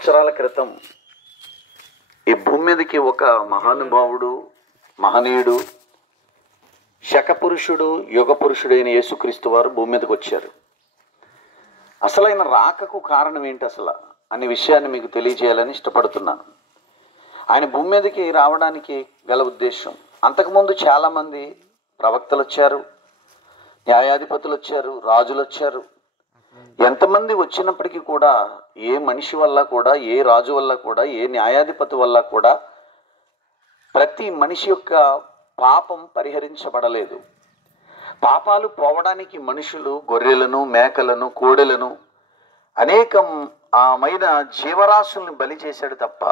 సంవత్సరాల క్రితం ఈ భూమి మీదకి ఒక మహానుభావుడు, మహనీయుడు, శకపురుషుడు, యుగ పురుషుడైన యేసుక్రీస్తు వారు భూమి మీదకి వచ్చారు. అసలైన రాకకు కారణం ఏంటి అసలు అనే విషయాన్ని మీకు తెలియజేయాలని ఇష్టపడుతున్నాను. ఆయన భూమి మీదకి రావడానికి గల ఉద్దేశం, అంతకుముందు చాలామంది ప్రవక్తలు వచ్చారు, న్యాయాధిపతులు వచ్చారు, రాజులు వచ్చారు. ఎంతమంది వచ్చినప్పటికీ కూడా ఏ మనిషి వల్ల కూడా, ఏ రాజు వల్ల కూడా, ఏ న్యాయాధిపతి వల్ల కూడా ప్రతి మనిషి యొక్క పాపం పరిహరించబడలేదు. పాపాలు పోవడానికి మనుషులు గొర్రెలను, మేకలను, కోడెలను, అనేకమైన జీవరాశుల్ని బలి చేశాడు తప్ప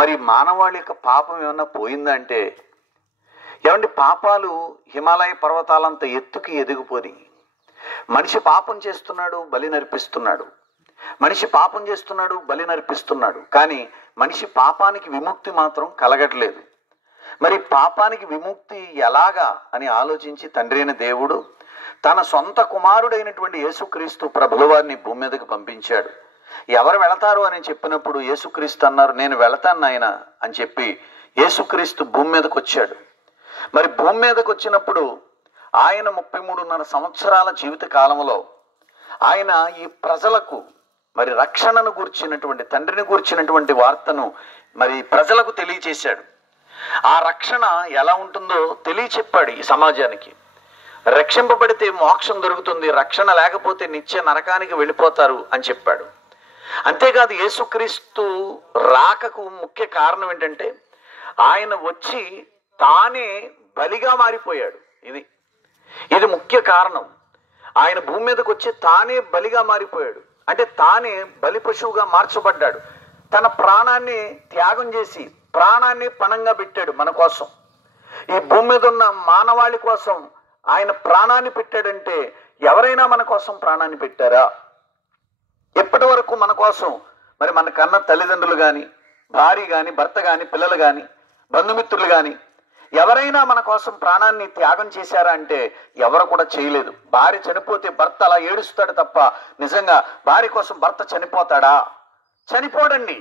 మరి మానవాళి యొక్క పాపం ఏమన్నా పోయిందంటే, ఏమంటే పాపాలు హిమాలయ పర్వతాలంత ఎత్తుకి ఎదిగిపోయి మనిషి పాపం చేస్తున్నాడు, బలి నర్పిస్తున్నాడు. మనిషి పాపం చేస్తున్నాడు, బలి నర్పిస్తున్నాడు. కానీ మనిషి పాపానికి విముక్తి మాత్రం కలగట్లేదు. మరి పాపానికి విముక్తి ఎలాగా అని ఆలోచించి తండ్రి అయిన దేవుడు తన సొంత కుమారుడైనటువంటి యేసుక్రీస్తు ప్రభుల వారిని భూమి మీదకి పంపించాడు. ఎవరు వెళతారు అని చెప్పినప్పుడు యేసుక్రీస్తు అన్నారు, నేను వెళతాను నాయన అని చెప్పి యేసుక్రీస్తు భూమి మీదకి వచ్చాడు. మరి భూమి మీదకి వచ్చినప్పుడు ఆయన 33.5 సంవత్సరాల జీవిత కాలంలో ఆయన ఈ ప్రజలకు మరి రక్షణను గూర్చినటువంటి, తండ్రిని గూర్చినటువంటి వార్తను మరి ప్రజలకు తెలియచేశాడు. ఆ రక్షణ ఎలా ఉంటుందో తెలియచెప్పాడు ఈ సమాజానికి. రక్షింపబడితే మోక్షం దొరుకుతుంది, రక్షణ లేకపోతే నిత్య నరకానికి వెళ్ళిపోతారు అని చెప్పాడు. అంతేకాదు యేసుక్రీస్తు రాకకు ముఖ్య కారణం ఏంటంటే, ఆయన వచ్చి తానే బలిగా మారిపోయాడు. ఇది ముఖ్య కారణం. ఆయన భూమి మీదకి వచ్చి తానే బలిగా మారిపోయాడు. అంటే తానే బలి పశువుగా మార్చబడ్డాడు. తన ప్రాణాన్ని త్యాగం చేసి ప్రాణాన్ని పణంగా పెట్టాడు మన కోసం. ఈ భూమి మీద ఉన్న మానవాళి కోసం ఆయన ప్రాణాన్ని పెట్టాడంటే, ఎవరైనా మన కోసం ప్రాణాన్ని పెట్టారా? ఎప్పటి వరకు మన కోసం మరి మన కన్న తల్లిదండ్రులు కానీ, భార్య కానీ, భర్త కానీ, పిల్లలు కానీ, బంధుమిత్రులు కానీ ఎవరైనా మన కోసం ప్రాణాన్ని త్యాగం చేశారా అంటే ఎవరు కూడా చేయలేదు. భార్య చనిపోతే భర్త అలా ఏడుస్తాడు తప్ప నిజంగా భార్య కోసం భర్త చనిపోతాడా? చనిపోడండి.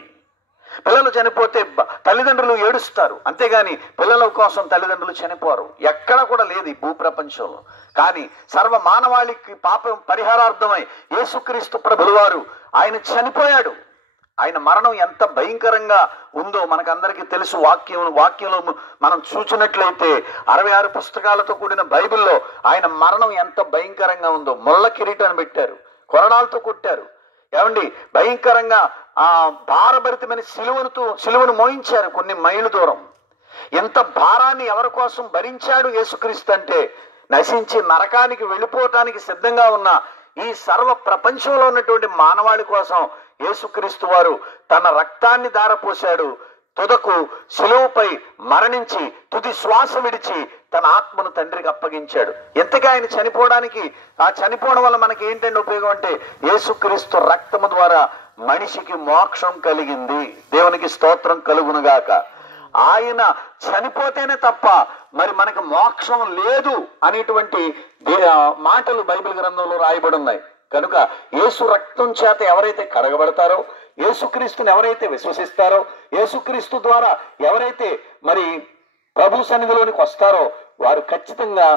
పిల్లలు చనిపోతే తల్లిదండ్రులు ఏడుస్తారు, అంతేగాని పిల్లల కోసం తల్లిదండ్రులు చనిపోరు. ఎక్కడ కూడా లేదు ఈ భూప్రపంచంలో. కానీ సర్వ మానవాళికి పాపం పరిహారార్థమై యేసుక్రీస్తు ప్రభుల వారు ఆయన చనిపోయాడు. ఆయన మరణం ఎంత భయంకరంగా ఉందో మనకందరికీ తెలుసు. వాక్యంలో మనం చూసినట్లయితే 66 పుస్తకాలతో కూడిన బైబిల్లో ఆయన మరణం ఎంత భయంకరంగా ఉందో. ముళ్ళ కిరీటాన్ని పెట్టారు, కొరడాలతో కొట్టారు, ఏమండి భయంకరంగా భారభరితమైన సిలువను మోయించారు కొన్ని మైలు దూరం. ఎంత భారాన్ని ఎవరి కోసం భరించాడు యేసుక్రీస్తు అంటే, నశించి నరకానికి వెళ్ళిపోవటానికి సిద్ధంగా ఉన్న ఈ సర్వ ప్రపంచంలో ఉన్నటువంటి మానవాళి కోసం యేసుక్రీస్తు వారు తన రక్తాన్ని ధారపోశాడు. తుదకు శిలువపై మరణించి తుది శ్వాస విడిచి తన ఆత్మను తండ్రికి అప్పగించాడు. ఎంతగా ఆయన చనిపోవడానికి, ఆ చనిపోవడం వల్ల మనకి ఏంటంటే ఉపయోగం అంటే, యేసుక్రీస్తు రక్తము ద్వారా మనిషికి మోక్షం కలిగింది. దేవునికి స్తోత్రం కలుగునుగాక. ఆయన చనిపోతేనే తప్ప మరి మనకు మోక్షం లేదు అనేటువంటి మాటలు బైబిల్ గ్రంథంలో రాయబడి ఉన్నాయి. కనుక యేసు రక్తం చేత ఎవరైతే కడగబడతారో, యేసుక్రీస్తుని ఎవరైతే విశ్వసిస్తారో, యేసుక్రీస్తు ద్వారా ఎవరైతే మరి ప్రభు సన్నిధిలోనికి వస్తారో వారు ఖచ్చితంగా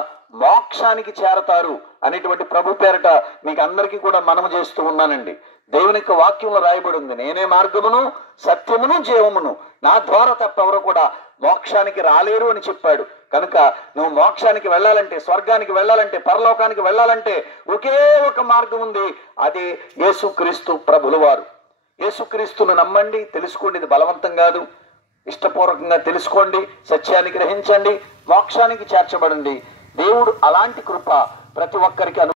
మోక్షానికి చేరతారు అనేటువంటి ప్రభు పేరట మీకు అందరికీ కూడా మనము చేస్తూ ఉన్నానండి. దేవుని యొక్క వాక్యంలో రాయబడి ఉంది, నేనే మార్గమును, సత్యమును, జీవమును, నా ద్వారా తప్ప ఎవరు కూడా మోక్షానికి రాలేరు అని చెప్పాడు. కనుక నువ్వు మోక్షానికి వెళ్ళాలంటే, స్వర్గానికి వెళ్ళాలంటే, పరలోకానికి వెళ్ళాలంటే ఒకే ఒక మార్గం ఉంది, అది యేసుక్రీస్తు ప్రభుల వారు. యేసుక్రీస్తును నమ్మండి, తెలుసుకోండి. ఇది బలవంతం కాదు, ఇష్టపూర్వకంగా తెలుసుకోండి, సత్యాన్ని గ్రహించండి, మోక్షానికి చేర్చబడండి. దేవుడు అలాంటి కృప ప్రతి ఒక్కరికి